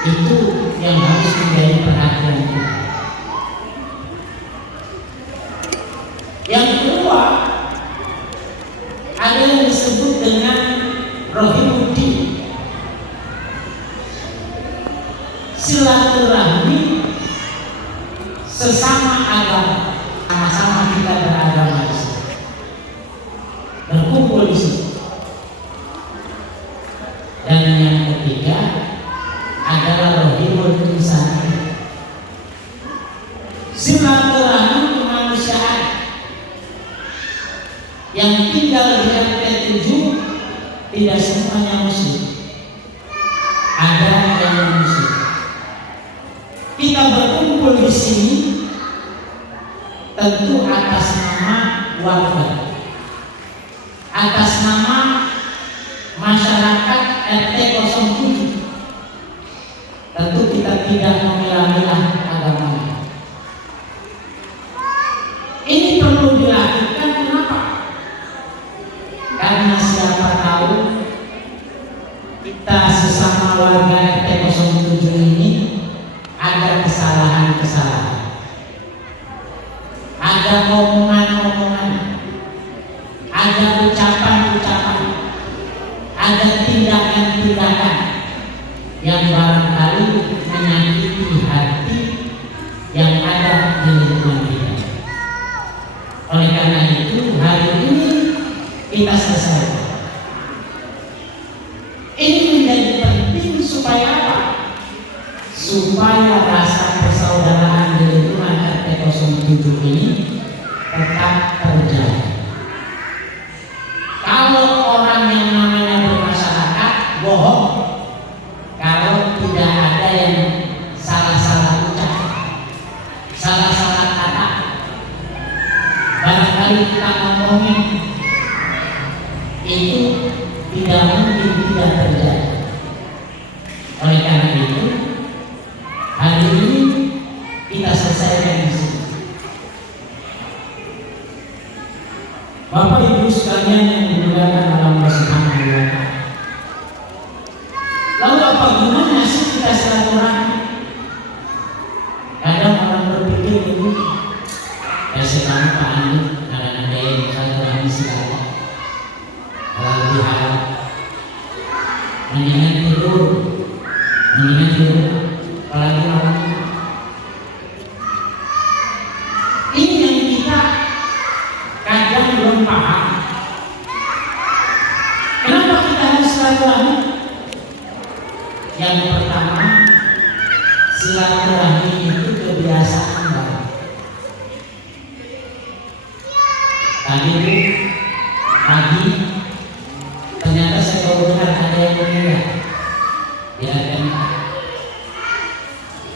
Itu yang harus menjadi perhatian kita. Yang kedua, ada yang disebut dengan rohimuddin, silaturahmi sesama agama, sama-sama kita beragama di situ, berkumpul di situ. Dan yang ketiga adalah rohimul insani, silaturahmi kemanusiaan yang tinggal di RT 7 tidak semuanya muslim, ada yang muslim. Kita berkumpul di sini tentu atas nama warga, atas nama masyarakat RT 07. Tentu kita tidak memilah-milah agama. Ini perlu dilakukan. Kenapa? Karena siapa tahu kita sesama warga RT 07 ini ada kesalahan-kesalahan, ada omongan-omongan, ada ucapan-ucapan, ada tindakan-tindakan yang barangkali menyakiti hati yang ada di lingkungan kita. Oleh karena itu hari ini kita selesaikan. Ini menjadi penting supaya apa? Supaya rasa persaudaraan di lingkungan RT 07 ini tetap terjaga. Kalau orang yang namanya bermasyarakat bohong, kalau tidak ada yang salah-salah ucap, salah-salah kata, barangkali kita ngomongin itu tidak mungkin tidak terjadi. Oleh karena itu hari ini kita selesaikan di sini. Bapak Ibu sekalian yang dimuliakan Allah Subhanahu wa Ta'ala. Lalu apa gunanya sih kita silaturahmi? Kadang orang berpikir ini, sekarang Pak Andi ada yang silaturahmi silaturahmi. Kalau lebih halal, mendingan tidur, apalagi malam. Ini yang kita kadang belum paham. Kenapa kita harus silaturahmi? Yang pertama, silaturahmi itu kebiasaan baru. Tadi pagi ternyata saya baru dengar ada yang meninggal. Ya kan?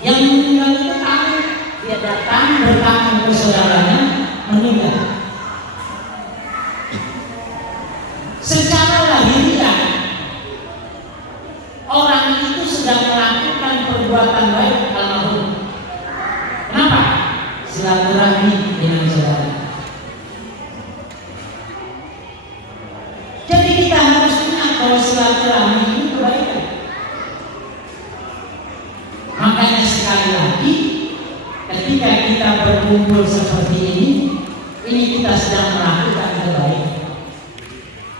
Yang meninggal itu tahu, dia datang bertamu ke saudaranya meninggal. Secara lahiriah orang itu sedang melakukan perbuatan baik almarhum. Kenapa? Silaturahmi dengan saudara. Jadi kita harus ingat bahwa silaturahmi itu kebaikan. Makanya sekali lagi ketika kita berkumpul seperti ini kita sedang melakukan kebaikan.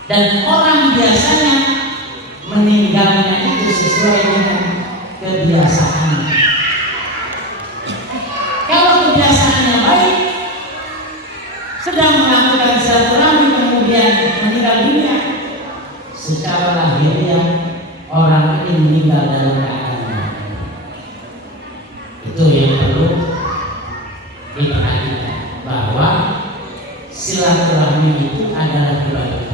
Dan orang biasanya meninggalnya itu sesuai dengan kebiasaan. Kalau kebiasaannya baik, sedang melakukan silaturahmi kemudian meninggal dunia, secara lahiriah orang ini meninggal dalam keadaan. Itu yang perlu diperhatikan, bahwa silaturahmi itu adalah kebaikan.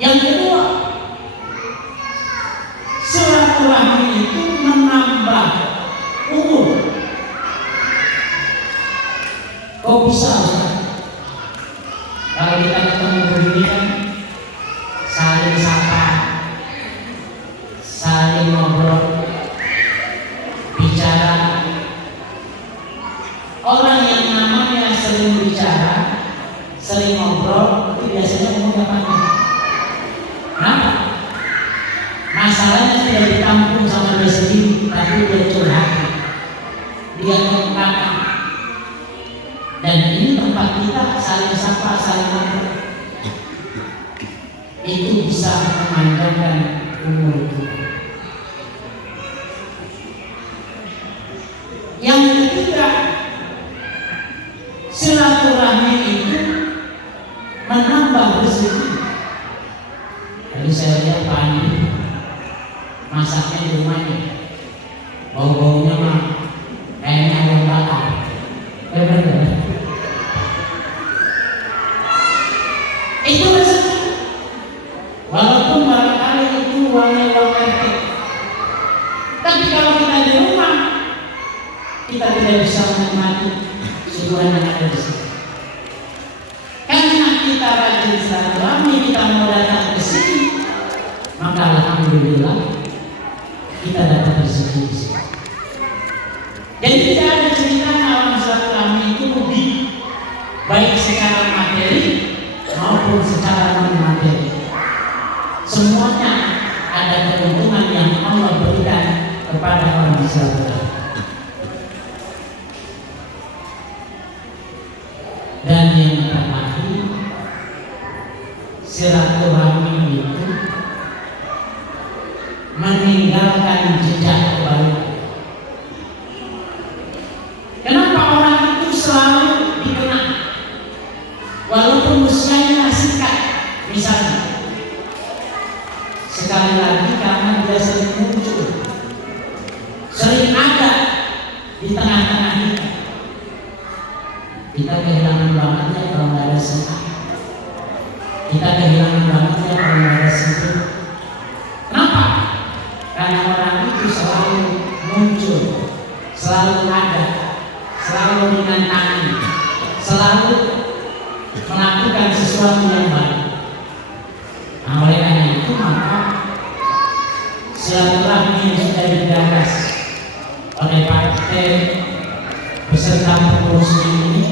Yang kedua, silaturahmi itu menambah umur. Kok bisa? Kalau kita ketemu begini kan saling sapa, tampung sama dia sendiri, tapi dia curhat, dia mengungkapkan. Dan ini tempat kita saling sapa, saling ngobrol. Itu bisa memanjangkan umur kita. Yang ketiga, silaturahmi itu menambah rezeki. Tadi saya lihat Pak Andi masaknya di rumahnya, bau-baunya mah kayaknya ayam bakar. Benar. Itu rezeki. Walaupun barangkali itu uangnya uang RT, tapi kalau kita di rumah, kita tidak bisa menikmati suguhan yang ada di sini. Karena kita rajin silaturahmi, kita mau datang ke sini, maka alhamdulillah kita dapat rezeki di sini. Jadi tidak ada ceritanya orang silaturahmi itu rugi, baik secara materi maupun secara non materi. Semuanya ada keuntungan yang Allah berikan kepada orang silaturahmi. Dan yang terakhir, silaturahmi itu meninggalkan jejak kebaikan. Kenapa orang itu selalu dikenang walaupun usianya singkat? Misalnya, sekali lagi karena dia sering muncul, sering ada di tengah-tengah kita. Kita kehilangan bangetnya kalau nggak ada sifat. Kita kehilangan bangetnya kalau nggak ada sifat. Kenapa? Karena orang itu selalu muncul, selalu ada, selalu dengan tangan, selalu melakukan sesuatu yang baik. Nah, oleh karena itu maka silaturahmi yang sudah digagas oleh partai beserta pengurusnya ini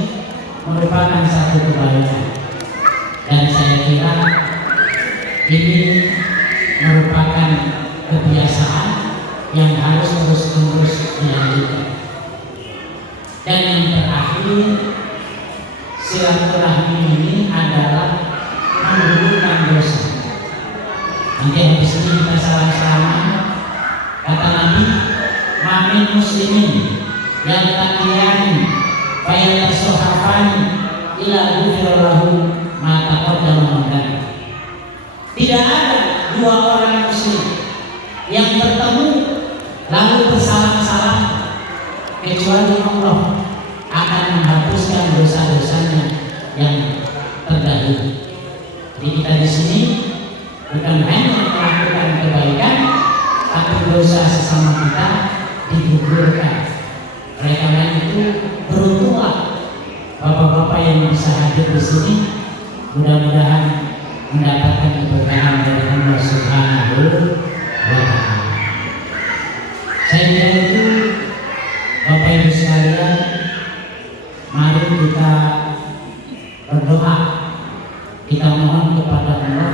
merupakan satu kebaikan, dan saya kira ini merupakan kebiasaan yang harus terus-menerus dilanjutkan. Dan yang terakhir, silaturahmi ini adalah menggugurkan dosa. Nanti habis ini kita salam-salaman, kata Nabi, "Mamin muslimin yang takiyani bayat sohafani ila ghufirallahu ma taqaddama min. Tidak ada dua orang muslim yang bertemu lalu bersalam-salam kecuali Allah akan menghapuskan dosa-dosanya yang terdahulu. Jadi kita di sini bukan hanya melakukan kebaikan, tapi dosa sesama kita digugurkan. Oleh karena itu beruntunglah bapak-bapak yang bisa hadir di sini, mudah-mudahan mendapatkan keberkahan dari Allah Subhanahu wa Ta'ala. Saya kira itu Bapak Ibu sekalian, mari kita berdoa, kita mohon kepada Allah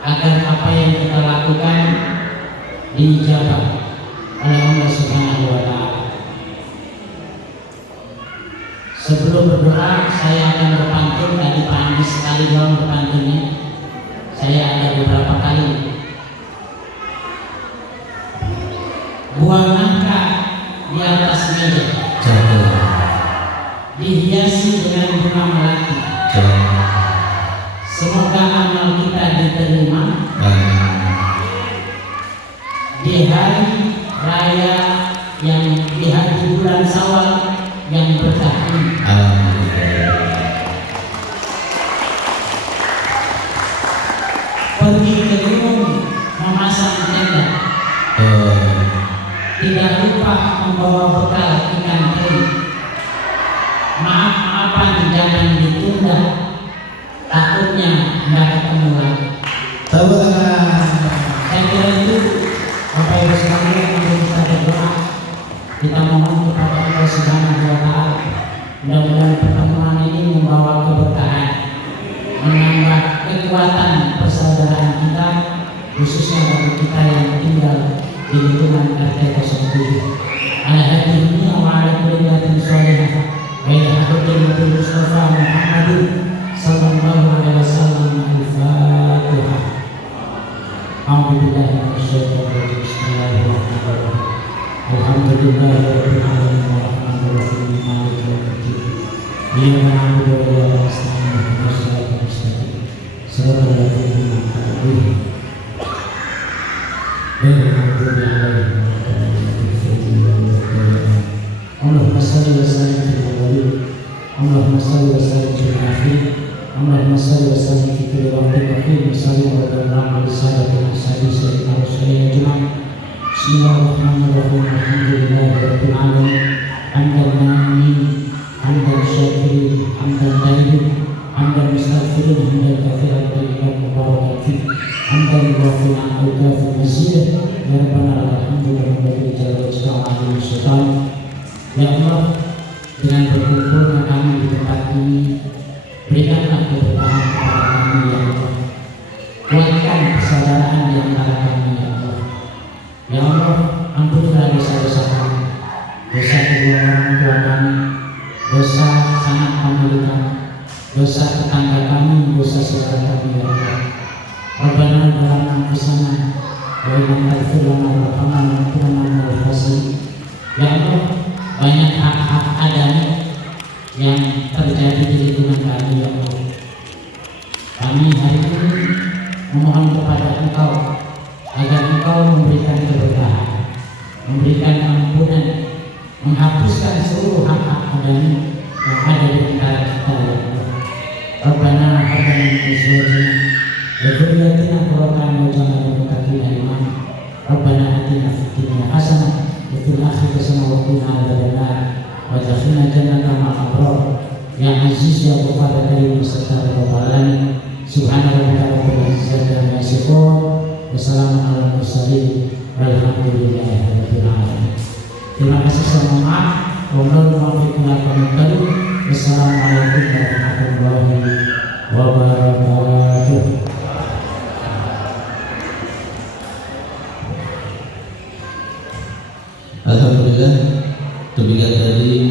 agar apa yang kita lakukan dijawab oleh Allah Subhanahu wa Ta'ala. Sebelum berdoa, saya akan berpantun. Tadi Pak Andi sekali doang berpantunnya, saya ada beberapa kali. Buang angka di atas meja, dihiasi dengan bunga melati. Semoga amal kita diterima di hari raya yang di hari bulan Syawal yang berkah ini. Pergi ke gunung memasang tenda, tidak lupa membawa bekal ikan teri. Maaf-maafan jangan ditunda, takutnya tidak ketemu lagi. Saya kira itu Bapak Ibu sekalian, mari kita berdoa. Kita mohon kepada Allah Subhanahu wa Ta'ala, mudah-mudahan pertemuan ini membawa keberkahan, menambah kekuatan persaudaraan kita, khususnya bagi kita yang tinggal di lingkungan RT 07. Ala hadhihi wa ala kulli niyatin shalihah wa ila hadratil Nabi Mustafa Muhammadin sallallahu alaihi wasallam. Al-Fatihah. A'udzu billahi minasyaitonir rajim. Bismillahirrahmanirrahim. Alhamdulillahirabbil alamin arrahmanir rahim maliki yaumiddin. Iyyaka na'budu wa iyyaka nasta'in ihdinas siratal mustaqim siratal ladzina an'amta 'alaihim ghairil maghdubi 'alaihim Allahumma salli wa sallim ala nabiyyina Allahumma salli wa sallim ala nabiyyina Allahumma salli wa sallim fi kulli waqtin wa hin sallim wa sallim ala sayyidina sayyidina rasulina jemaah. Bismillahirrahmanirrahim. Alhamdulillahi rabbil alamin. Hamdan na'imin, hamdan syakirin, hamdan tayyibin, hamdan mustaghfirin, hamdan katsiran thayyiban mubarakan fih, hamdan muwafiqan al-kafi mazid. Ya rabbana alhamdulillah rabbil alamin. Ya Allah, dengan berkumpulnya kami di tempat ini, berikanlah keberkahan kepada kami ya Allah. Kuatkan persaudaraan di antara kami ya Allah. Ya Allah, ampunilah dosa-dosa kami, dosa kedua orang tua kami, dosa sanak famili kami, dosa tetangga kami, dosa saudara kami ya Allah. Rabbana dalam anfusana wa illam taghfir lana warhamna lanakunanna minal khasirin. Ya Allah, banyak hak-hak adami yang terjadi di lingkungan kami ya Allah. Kami hari ini memohon kepada Engkau agar Engkau memberikan keberkahan, memberikan ampunan, menghapuskan seluruh hak-hak adami yang ada di antara kita ya Allah. Rabbana hab lana min azwajina wa dhurriyyatina qurrata a'yun waj'alna lil muttaqina imama. Rabbana atina fid dunya hasanah wa fil akhirati hasanah wa qina adzabannar waj'alna jannata ma'al abrar. Ya Aziz ya Ghaffar ya Karim serta Rabbul Alamin. Subhanallah rabbil izzati amma yasifun. Wassalamu ala mursalin walhamdulillahi rabbil alamin. Terima kasih, saya mohon maaf. Wassalamualaikum warahmatullahi wabarakatuh. Alhamdulillah, demikian tadi